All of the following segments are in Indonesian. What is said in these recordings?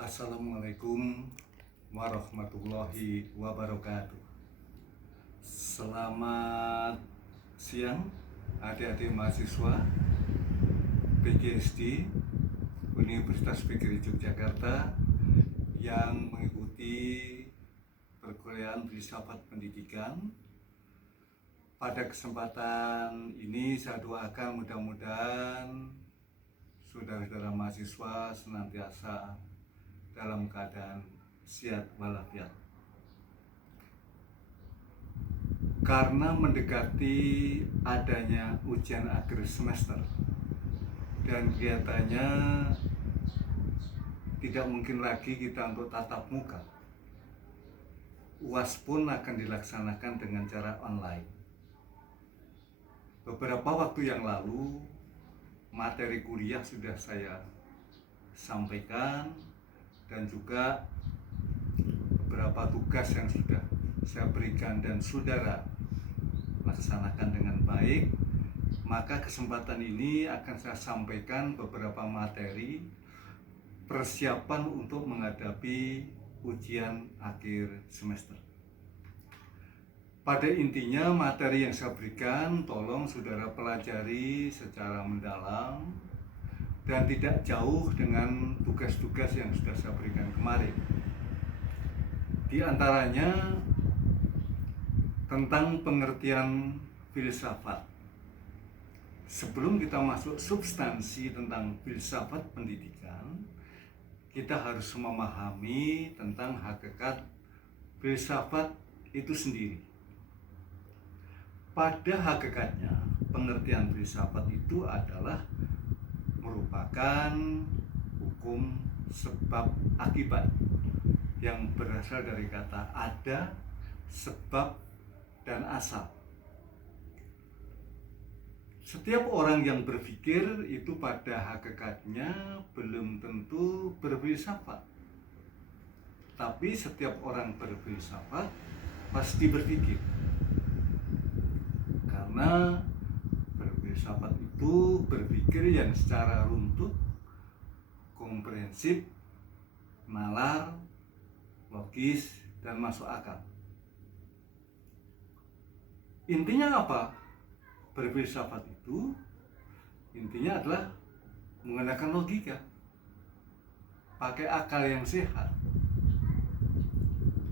Assalamualaikum warahmatullahi wabarakatuh. Selamat siang adik-adik mahasiswa PGSD Universitas PGRI Yogyakarta yang mengikuti perkuliahan filsafat pendidikan. Pada kesempatan ini saya doakan mudah-mudahan saudara-saudara mahasiswa senantiasa dalam keadaan sehat walafiat. Karena mendekati adanya ujian akhir semester dan kelihatannya tidak mungkin lagi kita untuk tatap muka, UAS pun akan dilaksanakan dengan cara online. Beberapa waktu yang lalu materi kuliah sudah saya sampaikan dan juga beberapa tugas yang sudah saya berikan dan saudara laksanakan dengan baik. Maka kesempatan ini akan saya sampaikan beberapa materi persiapan untuk menghadapi ujian akhir semester. Pada intinya materi yang saya berikan tolong saudara pelajari secara mendalam dan tidak jauh dengan tugas-tugas yang sudah saya berikan kemarin. Di antaranya tentang pengertian filsafat. Sebelum kita masuk substansi tentang filsafat pendidikan, kita harus memahami tentang hakikat filsafat itu sendiri. Pada hakikatnya, pengertian filsafat itu adalah merupakan hukum sebab akibat yang berasal dari kata ada, sebab, dan asal. Setiap orang yang berpikir itu pada hakikatnya belum tentu berfilsafat. Tapi setiap orang berfilsafat pasti berpikir. Karena berfilsafat itu berpikir yang secara runtut, komprehensif, nalar, logis, dan masuk akal. Intinya apa? Berfilsafat itu intinya adalah menggunakan logika, pakai akal yang sehat.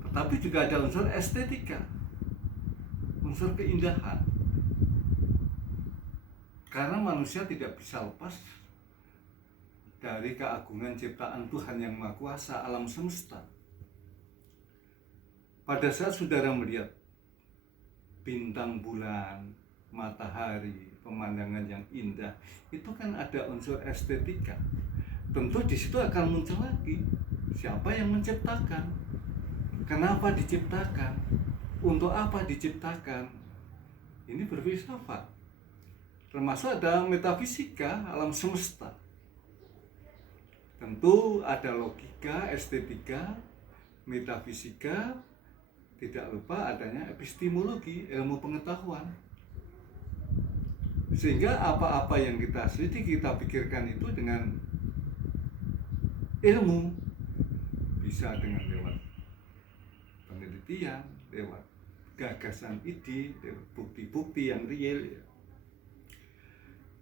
Tetapi juga ada unsur estetika, unsur keindahan. Karena manusia tidak bisa lepas dari keagungan ciptaan Tuhan yang Maha Kuasa alam semesta. Pada saat saudara melihat bintang, bulan, matahari, pemandangan yang indah, itu kan ada unsur estetika. Tentu di situ akan muncul lagi siapa yang menciptakan, kenapa diciptakan, untuk apa diciptakan. Ini berfilsafat. Termasuk ada metafisika alam semesta. Tentu ada logika, estetika, metafisika, tidak lupa adanya epistemologi, ilmu pengetahuan. Sehingga apa-apa yang kita selidiki, kita pikirkan itu dengan ilmu. Bisa dengan lewat penelitian, lewat gagasan ide, lewat bukti-bukti yang real.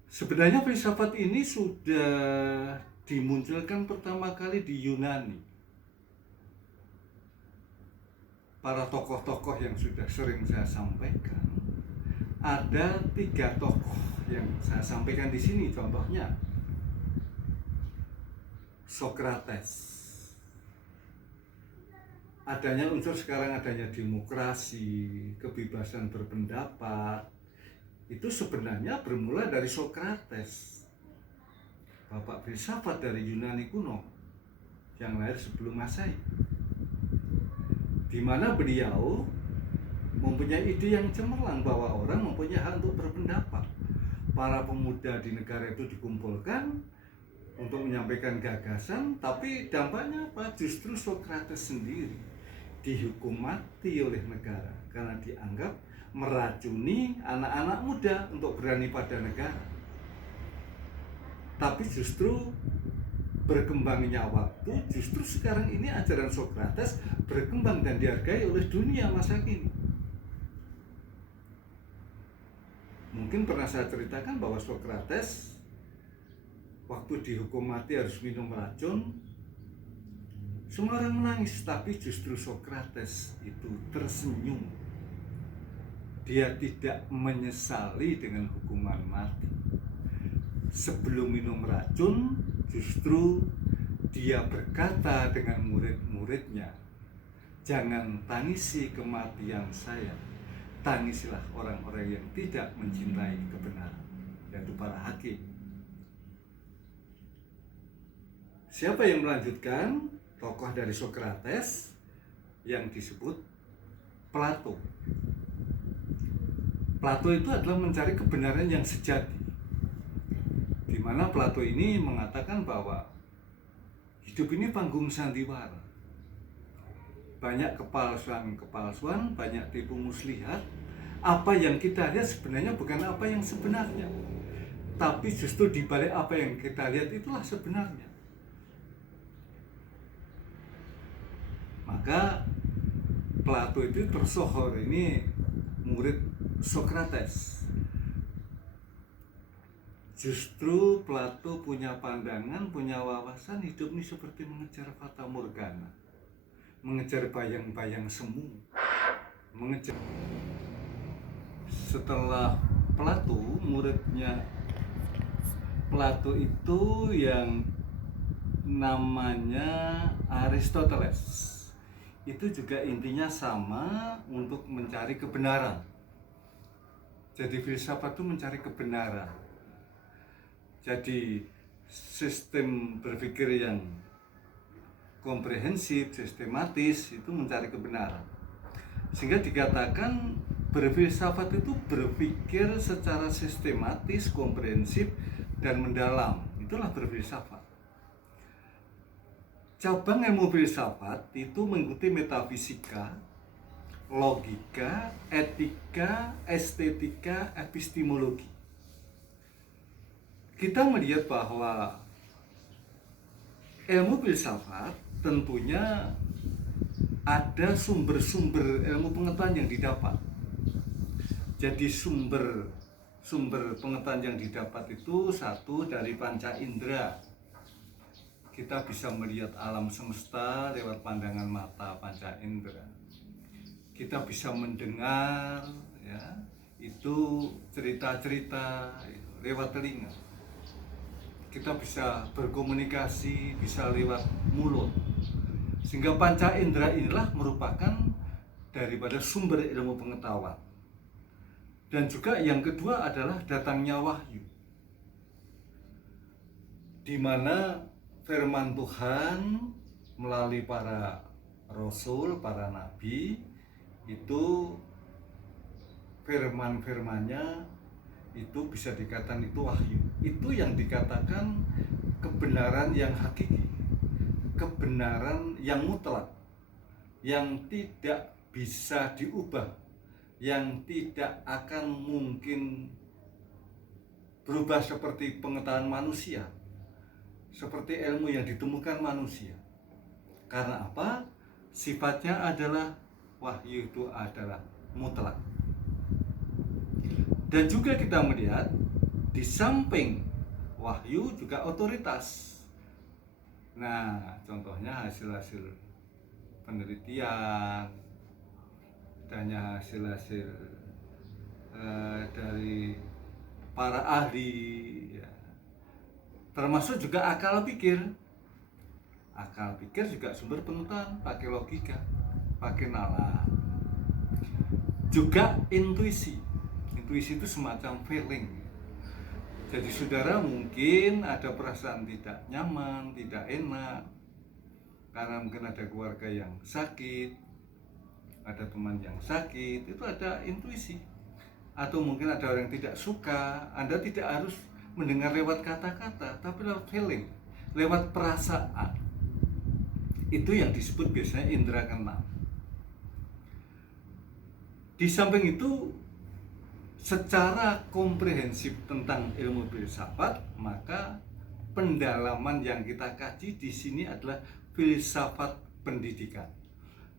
Sebenarnya filsafat ini sudah dimunculkan pertama kali di Yunani. Para tokoh-tokoh yang sudah sering saya sampaikan, ada 3 tokoh yang saya sampaikan di sini. Contohnya Sokrates. Adanya unsur sekarang adanya demokrasi, kebebasan berpendapat, itu sebenarnya bermula dari Sokrates, bapak filsafat dari Yunani kuno yang lahir sebelum Masehi, di mana beliau mempunyai ide yang cemerlang bahwa orang mempunyai hak untuk berpendapat. Para pemuda di negara itu dikumpulkan untuk menyampaikan gagasan, tapi dampaknya apa? Justru Sokrates sendiri dihukum mati oleh negara karena dianggap meracuni anak-anak muda untuk berani pada negara. Tapi justru berkembangnya waktu, justru sekarang ini ajaran Sokrates berkembang dan dihargai oleh dunia masa kini. Mungkin pernah saya ceritakan bahwa Sokrates waktu dihukum mati harus minum racun, semua orang menangis, tapi justru Sokrates itu tersenyum. Dia tidak menyesali dengan hukuman mati. Sebelum minum racun, justru dia berkata dengan murid-muridnya, jangan tangisi kematian saya, tangisilah orang-orang yang tidak mencintai kebenaran, yaitu para hakim. Siapa yang melanjutkan? Tokoh dari Sokrates yang disebut Plato. Plato itu adalah mencari kebenaran yang sejati, di mana Plato ini mengatakan bahwa hidup ini panggung sandiwara, banyak kepalsuan, banyak tipu muslihat. Apa yang kita lihat sebenarnya bukan apa yang sebenarnya, tapi justru di balik apa yang kita lihat itulah sebenarnya. Maka Plato itu tersohor ini murid Sokrates. Justru Plato punya pandangan, punya wawasan hidup ini seperti mengejar fata morgana, mengejar bayang-bayang semu, mengejar. Setelah Plato, muridnya Plato itu yang namanya Aristoteles. Itu juga intinya sama, untuk mencari kebenaran. Jadi filsafat itu mencari kebenaran. Jadi sistem berpikir yang komprehensif, sistematis itu mencari kebenaran. Sehingga dikatakan berfilsafat itu berpikir secara sistematis, komprehensif, dan mendalam. Itulah berfilsafat. Cabang ilmu filsafat itu mengikuti metafisika, logika, etika, estetika, epistemologi. Kita melihat bahwa ilmu filsafat tentunya ada sumber-sumber ilmu pengetahuan yang didapat. Jadi sumber pengetahuan yang didapat itu satu dari panca indera. Kita bisa melihat alam semesta lewat pandangan mata panca indera. Kita bisa mendengar, ya, itu cerita-cerita lewat telinga. Kita bisa berkomunikasi, bisa lewat mulut. Sehingga panca indera inilah merupakan daripada sumber ilmu pengetahuan. Dan juga yang kedua adalah datangnya wahyu, di mana firman Tuhan melalui para rasul, para nabi, itu firman-firmannya itu bisa dikatakan itu wahyu. Itu yang dikatakan kebenaran yang hakiki, kebenaran yang mutlak, yang tidak bisa diubah, yang tidak akan mungkin berubah seperti pengetahuan manusia, seperti ilmu yang ditemukan manusia. Karena apa? Sifatnya adalah wahyu, itu adalah mutlak. Dan juga kita melihat di samping wahyu juga otoritas. Nah, contohnya hasil-hasil penelitian, adanya hasil-hasil dari para ahli, ya. Termasuk juga akal pikir. Akal pikir juga sumber pengetahuan, pakai logika, pakai nalar. Juga intuisi. Intuisi itu semacam feeling. Jadi saudara mungkin ada perasaan tidak nyaman, tidak enak, karena mungkin ada keluarga yang sakit, ada teman yang sakit, itu ada intuisi. Atau mungkin ada orang yang tidak suka, Anda tidak harus mendengar lewat kata-kata, tapi lewat feeling, lewat perasaan. Itu yang disebut biasanya indera keenam. Di samping itu, secara komprehensif tentang ilmu filsafat, maka pendalaman yang kita kaji di sini adalah filsafat pendidikan.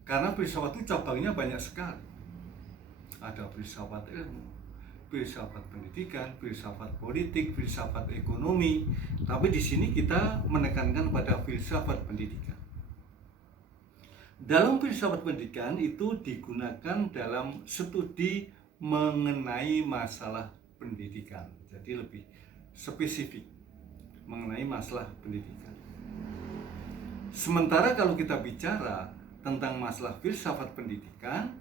Karena filsafat itu cabangnya banyak sekali. Ada filsafat ilmu, filsafat pendidikan, filsafat politik, filsafat ekonomi. Tapi di sini kita menekankan pada filsafat pendidikan. Dalam filsafat pendidikan itu digunakan dalam studi mengenai masalah pendidikan. Jadi lebih spesifik mengenai masalah pendidikan. Sementara kalau kita bicara tentang masalah filsafat pendidikan,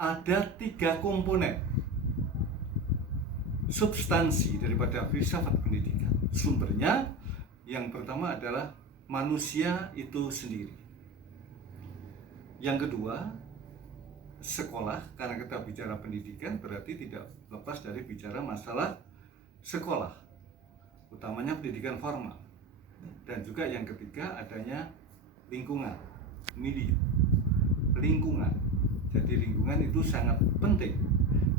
ada 3 komponen substansi daripada filsafat pendidikan. Sumbernya yang pertama adalah manusia itu sendiri. Yang kedua, sekolah, karena kita bicara pendidikan berarti tidak lepas dari bicara masalah sekolah, utamanya pendidikan formal. Dan juga yang ketiga adanya lingkungan, milieu, lingkungan. Jadi lingkungan itu sangat penting,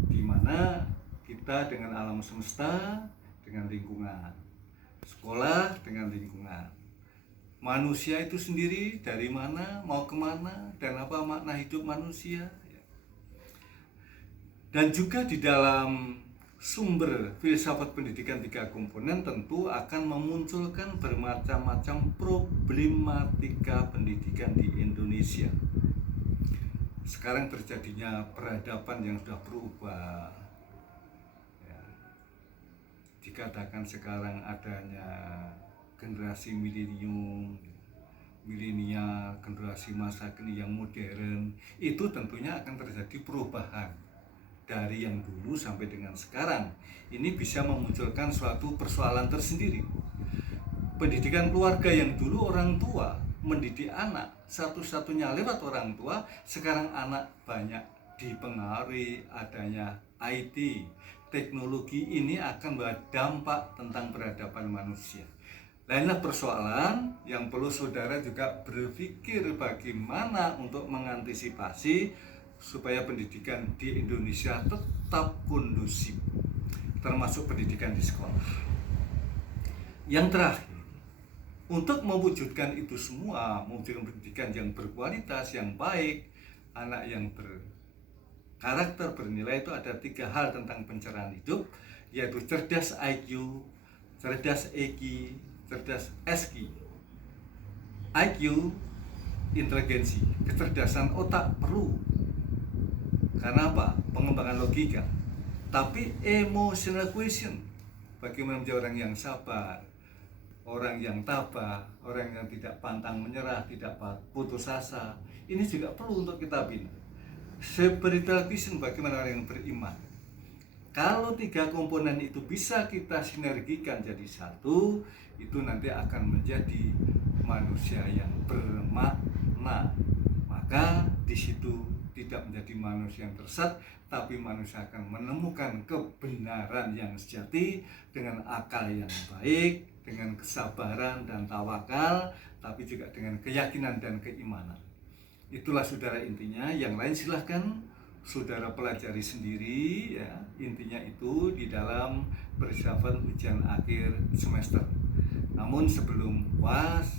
di mana kita dengan alam semesta, dengan lingkungan, sekolah dengan lingkungan, manusia itu sendiri dari mana, mau kemana, dan apa makna hidup manusia. Dan juga di dalam sumber filsafat pendidikan 3 komponen tentu akan memunculkan bermacam-macam problematika pendidikan di Indonesia. Sekarang terjadinya peradaban yang sudah berubah. Dikatakan sekarang adanya generasi milenial, generasi masa kini yang modern, itu tentunya akan terjadi perubahan dari yang dulu sampai dengan sekarang. Ini bisa memunculkan suatu persoalan tersendiri. Pendidikan keluarga yang dulu orang tua mendidik anak satu-satunya lewat orang tua, sekarang anak banyak dipengaruhi adanya IT, teknologi. Ini akan berdampak tentang peradaban manusia. Lainlah persoalan yang perlu saudara juga berpikir bagaimana untuk mengantisipasi supaya pendidikan di Indonesia tetap kondusif, termasuk pendidikan di sekolah. Yang terakhir, untuk mewujudkan itu semua, mewujudkan pendidikan yang berkualitas, yang baik, anak yang berkarakter, bernilai, itu ada 3 hal tentang pencerahan hidup, yaitu cerdas IQ, cerdas EQ, cerdas SQ. IQ, inteligensi, kecerdasan otak perlu. Karena apa? Pengembangan logika. Tapi emotional quotient, bagaimana menjadi orang yang sabar, orang yang tabah, orang yang tidak pantang menyerah, tidak putus asa, ini juga perlu untuk kita bina. Spiritual quotient, bagaimana orang yang beriman. Kalau 3 komponen itu bisa kita sinergikan jadi satu, itu nanti akan menjadi manusia yang bermakna. Maka di situ tidak menjadi manusia yang tersesat, tapi manusia akan menemukan kebenaran yang sejati dengan akal yang baik, dengan kesabaran dan tawakal, tapi juga dengan keyakinan dan keimanan. Itulah saudara intinya. Yang lain silahkan saudara pelajari sendiri ya. Intinya itu di dalam persiapan ujian akhir semester. Namun sebelum UAS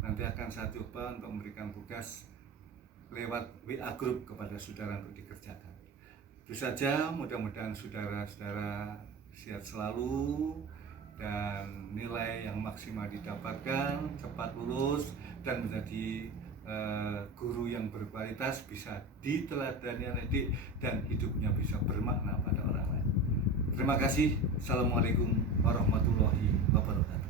nanti akan saya coba untuk memberikan tugas lewat WA group kepada saudara untuk dikerjakan. Itu saja, mudah-mudahan saudara-saudara sehat selalu dan nilai yang maksimal didapatkan, cepat lulus dan menjadi guru yang berkualitas, bisa diteladani adik dan hidupnya bisa bermakna pada orang lain. Terima kasih. Assalamualaikum warahmatullahi wabarakatuh.